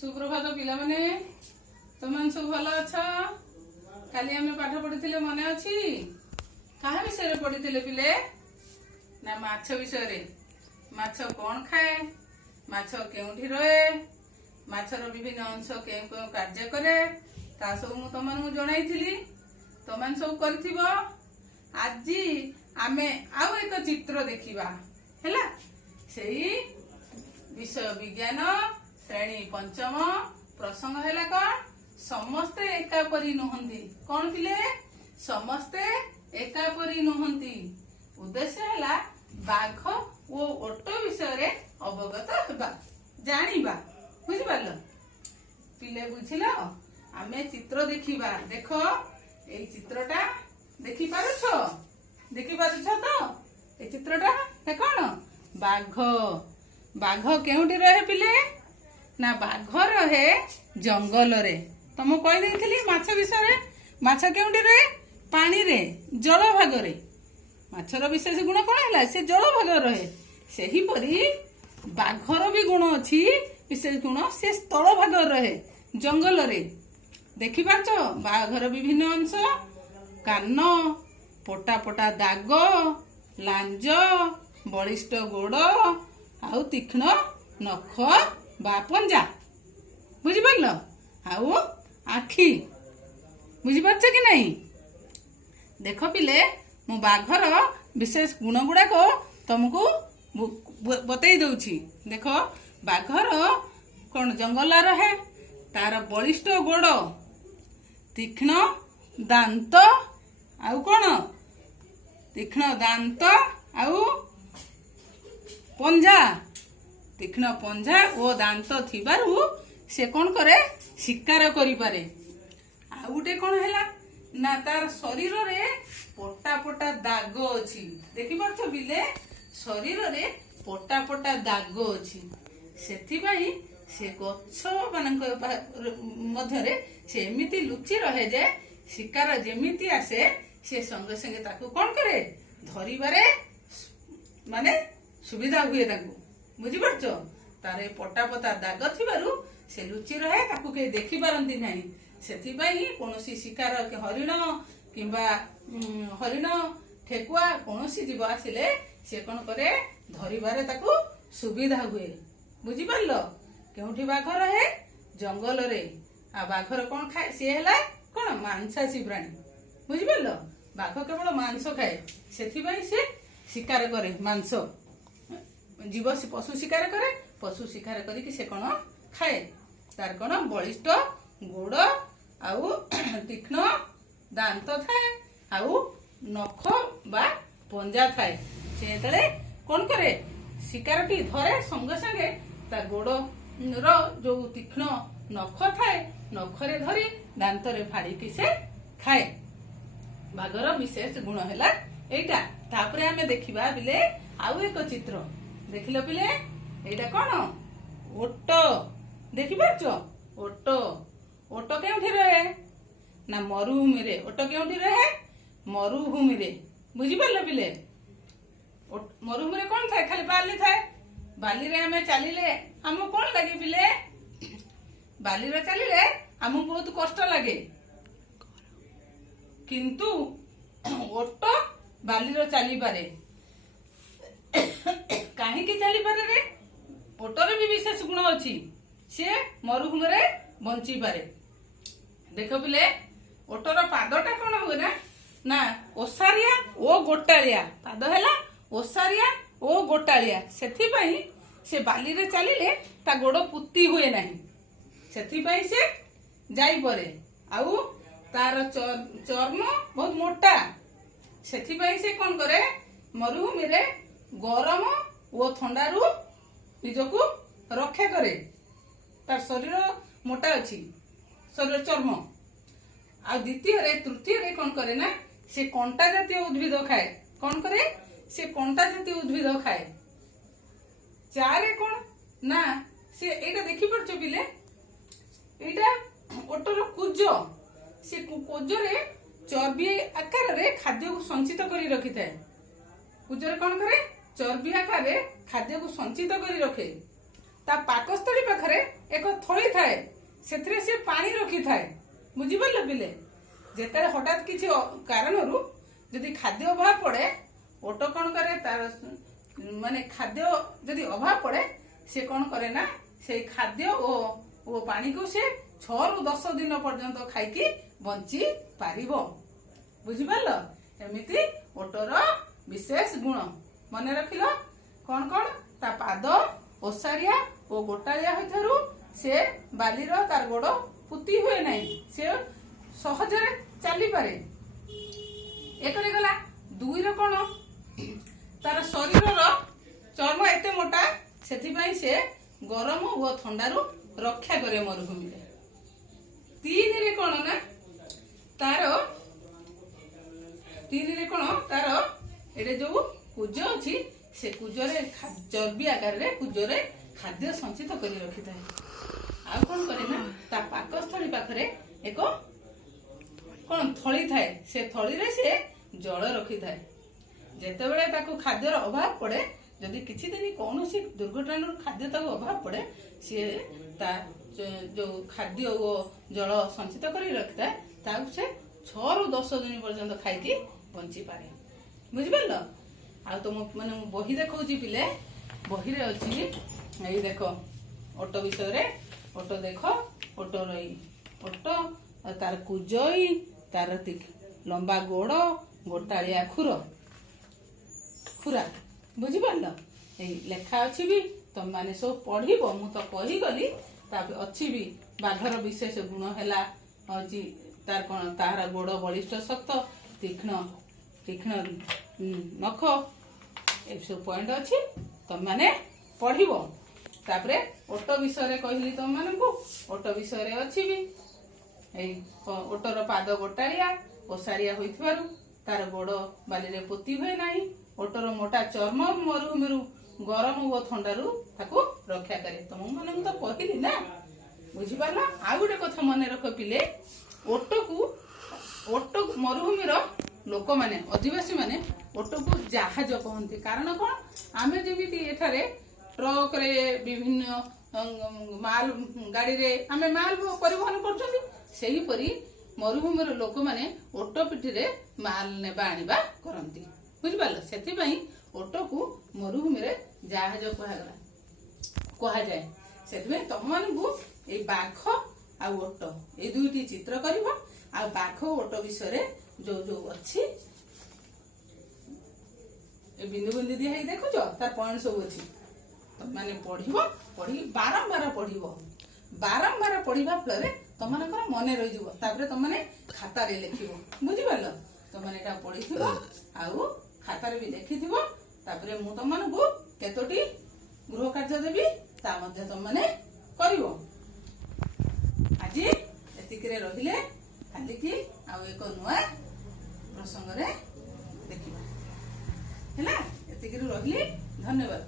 सुप्रभात पिला माने तुम सब भल अछ। काली आम पाठ पढ़ी मन अच्छी क्या विषय पढ़ी पिले ना माछ विषय। माछ कौन खाए, माछ केउठी रहे, माछर विभिन्न अंश के कार्य करे ता सब मु तुमको जणाई तुम सब कर। आज आमे आउ एक चित्र देखिबा हैला। सेही विषय विज्ञान श्रेणी पंचम प्रसंग हैला कौन समस्ते एका परी नुहंती। कौन पिले समस्ते एका परी नुहंती। उद्देश्य हैला बाघ ओ ओटो विषय रे अवगत हेबा जानिबा। बुझि पारलो पिले बुझिलो। आमे चित्र देखिबा। देखो एई चित्रटा देखि पारुछो तो ए चित्रटा हे कौन बाघ। बाघ केउठी रहे पिले ना बाघ रहे जंगल रे। तुम कहि देइथिली माछ विषय रे। माछ केउठी रहे पानी रे जल भाग रे। माछर विशेष गुण कौन हैला से जल भाग रहे। सेही परी बाघर भी गुण अछि विशेष गुण से स्थल भाग रहे जंगल रे। देखि पाछ बाघर विभिन्न अंश कान पोटा पोटा दाग लांज बलिष्ठ गोड़ आउ तीक्ष्ण नख बा पंजा। बुझी पारल आउ आखि बुझी पारछ कि नहीं। देख पिले मु बाघर विशेष गुण गुड़ाक तुमको बतई दउछि। देख बाघर कौन जंगल रहे तार बलिष्ठ गोड़ तीक्ष्ण दांत आउ कौन तीक्ष्ण दांत आउ पंजा तीक्ष्ण पंजा ओ दांत थिबारु से कौन करे शिकार करि पारे। आ उटे कौन हैला ना तार शरीर रे पोटा पोटा दाग अछि। देखि पारछ बिले शरीर रे पोटा पोटा दाग अछि। सेथि पई से गच्छ मानक मध्य रे से एमिति लुचि रहे जे शिकार जेमिति आसे से संगे संगे ताकू कौन करे धरिबारे माने सुविधा हुए ताकू। बुझी पारछ तारे पोटा पोटा दाग थिबारु से लुचि रहे ताकू के देखि पारंती नाही। सेथि पई कोनोसी शिकार हरिण किंबा हरिण ठेकुआ कोनोसी जीव आसिले से कौन करे धरिबारे ताकू सुविधा हुए। बुझी पारलो केउठी बाघ रहे जंगल रे। आ बाघर कौन खाए सी हैला कौन मांसासी प्राणी। बुझी पारलो बाघ केवल मांस खाए सेथि पई से शिकार करे मांस जीव से पशु शिकार करे। पशु शिकार करिक से कौन खाए तार कौन बलिष्ठ गोड़ आउ तीक्ष्ण दांत थाए आउ नख बा पंजा थाए। से तले कौन करे शिकारटी धरे संगे संगे ता गोड़ रो जो तीक्ष्ण नख थाए नखरे धरी दांतरे फाड़ी से खाए। बाघर विशेष गुण हैला एटा। तापरे आमे देखिबा बिले आउ एक चित्र देखिलो पिले एटा कौन ओट। देखि पारछ ओट। ओट केउठी रहे ना मरुभूमि रे। ओट केउठी रहे मरुभूमि रे। बुझी पारले पिले मरुभूमि रे कौन थाए खाली बाली थाए। बाली रे आमे चलिले हमको कौन लगे पिले बाली रे चलिले हमको बहुत कष्ट लगे। किंतु ओट बाली रे चली पारे। काहे की चली पारे रे ओटर भी विशेष गुण अछि से मरुभूमि रे बंची पारे। देखो पिले ओटर पादटा कौन हुए ना ना ओसारिया ओ गोटालिया पाद हैला ओसारिया ओ गोटालिया। सेथि पई से बाली रे चलिले ता गोड़ पुती हुए नाही। सेथि पई से जाई परे आउ तार चर्म बहुत मोटा। सेथि पई से कौन करे मरुभूमि रे गरम ओ ठंडारू निजको रक्षा करे। तार शरीर मोटा अछि शरीर चर्म। आ द्वितीय रे तृतीय रे कौन करे ना से कंटा जातीय उद्भिद खाए। कौन करे से कंटा जातीय उद्भिद खाए। चारे कौन ना से एटा देखि परछ बिले एटा ओटर कुज। से कुज रे चर्बी आकार रे खाद्य को संचित करी रखि थाए। कुज रे कौन करे चर्बी आकार रे खाद्य को संचित करी रखे। ता पाकस्थली पाखरे ଏକ ଥଳି ଥାଏ, ସେଥିରେ ସେ ପାଣି ରଖିଥାଏ। ବୁଝିପାରିଲ ପିଲେ? ଯେତେବେଳେ ହଠାତ୍ କିଛି କାରଣରୁ ଯଦି ଖାଦ୍ୟ ଅଭାବ ପଡେ, ଓଟ କଣ କରେ, ତାର ମାନେ ଖାଦ୍ୟ ଯଦି ଅଭାବ ପଡେ ସେ କଣ କରେ ନା ସେଇ ଖାଦ୍ୟ ଓ ପାଣିକୁ ସେ 6 ରୁ 10 ଦିନ ପର୍ଯ୍ୟନ୍ତ ଖାଇକି ବଞ୍ଚି ପାରିବ। ବୁଝିପାରିଲ? ଏମିତି ଓଟର ବିଶେଷ ଗୁଣ ମନେ ରଖିଲ। କଣ କଣ? ତା ପାଦ ଓସାରିଆ ଓ ଗୋଟାଳିଆ ହୋଇଥିବାରୁ ସେ ବାଲିର ତାର ଗୋଡ ପୁତି ହୁଏ ନାହିଁ, ସେ ସହଜରେ ଚାଲିପାରେ। ଏକରେ ଗଲା। 2ରେ କଣ? ତାର ଶରୀରର ଚର୍ମ ଏତେ ମୋଟା, ସେଥିପାଇଁ ସେ ଗରମ ଓ ଥଣ୍ଡାରୁ ରକ୍ଷା କରେ ମରୁଭୂମିରେ। 3ରେ କଣ ନା ତିନିରେ କଣ ତାର ଏଟେ ଯୋଉ କୁଜ ଅଛି, ସେ କୁଜରେ ଚର୍ବି ଆକାରରେ କୁଜରେ ଖାଦ୍ୟ ସଞ୍ଚିତ କରି ରଖିଥାଏ। ଆଉ କଣ କରେ ନା ତା ପାକସ୍ଥଳୀ ପାଖରେ ଏକ କଣ ଥଳି ଥାଏ, ସେ ଥଳିରେ ସେ ଜଳ ରଖିଥାଏ। ଯେତେବେଳେ ତାକୁ ଖାଦ୍ୟର ଅଭାବ ପଡେ, ଯଦି କିଛି ଦିନ କୌଣସି ଦୁର୍ଘଟଣାରୁ ଖାଦ୍ୟ ତାକୁ ଅଭାବ ପଡେ, ସିଏ ତା ଯୋଉ ଖାଦ୍ୟ ଓ ଜଳ ସଞ୍ଚିତ କରି ରଖିଥାଏ, ତାକୁ ସେ 6 ରୁ 10 ଦିନ ପର୍ଯ୍ୟନ୍ତ ଖାଇକି ବଞ୍ଚିପାରେ। ବୁଝିପାରିଲ? ଆଉ ତ ମାନେ ମୁଁ ବହି ଦେଖଉଛି ପିଲେ, ବହିରେ ଅଛି, ଏଇ ଦେଖ ଓଟ ବିଷୟରେ। ଓଟ ଦେଖ, ଓଟର ଓଟ ତାର କୁଜଇ, ତାର ଲମ୍ବା ଗୋଡ, ଗୋଟାଳିଆ ଖୁରା। ବୁଝିପାରିଲ? ଏଇ ଲେଖା ଅଛି ବି, ତମେ ମାନେ ସବୁ ପଢିବ। ମୁଁ ତ କହିଗଲି। ତାପରେ ଅଛି ବି ବାଘର ବିଶେଷ ଗୁଣ ହେଲା ହଉଛି ତାର କଣ, ତାହାର ଗୋଡ ବଳିଷ୍ଠ ଶକ୍ତ, ତୀକ୍ଷ୍ଣ ନଖ, ଏସବୁ ପଏଣ୍ଟ ଅଛି, ତମେ ମାନେ ପଢିବ। ତାପରେ ଓଟ ବିଷୟରେ କହିଲି ତମ ମାନଙ୍କୁ। ଓଟ ବିଷୟରେ ଅଛି ବି, ଏଇ ଓଟର ପାଦ ଗୋଟାଳିଆ ଓସାରିଆ ହୋଇଥିବାରୁ ତାର ଗୋଡ ବାଲିରେ ପୋତି ହୁଏ ନାହିଁ। ଓଟର ମୋଟା ଚର୍ମ ମରୁଭୂମିରୁ ଗରମ ଓ ଥଣ୍ଡାରୁ ତାକୁ ରକ୍ଷା କରେ। ତମ ମାନଙ୍କୁ ତ କହିଲି ନା। ବୁଝିପାରିଲ? ଆଉ ଗୋଟେ କଥା ମନେ ରଖ ପିଲେ, ଓଟକୁ ମରୁଭୂମିର ଲୋକମାନେ, ଅଧିବାସୀ ମାନେ ଓଟକୁ ଜାହାଜ କହନ୍ତି। କାରଣ କଣ? ଆମେ ଯେମିତି ଏଠାରେ ଟ୍ରକରେ ବିଭିନ୍ନ ମାଲ ଗାଡିରେ ଆମେ ମାଲ ପରିବହନ କରୁଛନ୍ତି, ସେହିପରି ମରୁଭୂମିର ଲୋକମାନେ ଓଟ ପିଠିରେ ମାଲ ନେବା ଆଣିବା କରନ୍ତି। ବୁଝିପାରିଲ? ସେଥିପାଇଁ ଓଟକୁ ମରୁଭୂମିରେ ଜାହାଜ କୁହାଯାଏ। ସେଥିପାଇଁ ତମମାନଙ୍କୁ ଏଇ ବାଘ ଆଉ ଓଟ ଏଇ 2ଟି ଚିତ୍ର କରିବ। ଆଉ ବାଘ ଓଟ ବିଷୟରେ ଯୋଉ ଅଛି, ଏ ବିନ୍ଦୁ ବିନ୍ଦୁ ଦିଆ ହେଇ ଦେଖୁଛ, ତାର ପଏଣ୍ଟ ସବୁ ଅଛି। ତମେ ମାନେ ପଢିବ, ପଢିକି ବାରମ୍ବାର ପଢିବ। ବାରମ୍ବାର ପଢିବା ଫଳରେ ତମମାନଙ୍କର ମନେ ରହିଯିବ। ତାପରେ ତମମାନେ ଖାତାରେ ଲେଖିବ। ବୁଝିପାରିଲ? ତମମାନେ ଏଟା ପଢିଥିବ ଆଉ ଖାତାରେ ବି ଲେଖିଥିବ। ତାପରେ ମୁଁ ତମମାନଙ୍କୁ କେତୋଟି ଗୃହ କାର୍ଯ୍ୟ ଦେବି, ତା ମଧ୍ୟ ତମମାନେ କରିବ। ଆଜି ଏତିକିରେ ରହିଲେ, କାଲିକି ଆଉ ଏକ ନୂଆ ପ୍ରସଙ୍ଗରେ ଦେଖିବା। ହେଲା? ଏତିକିରୁ ରହିଲି। ଧନ୍ୟବାଦ।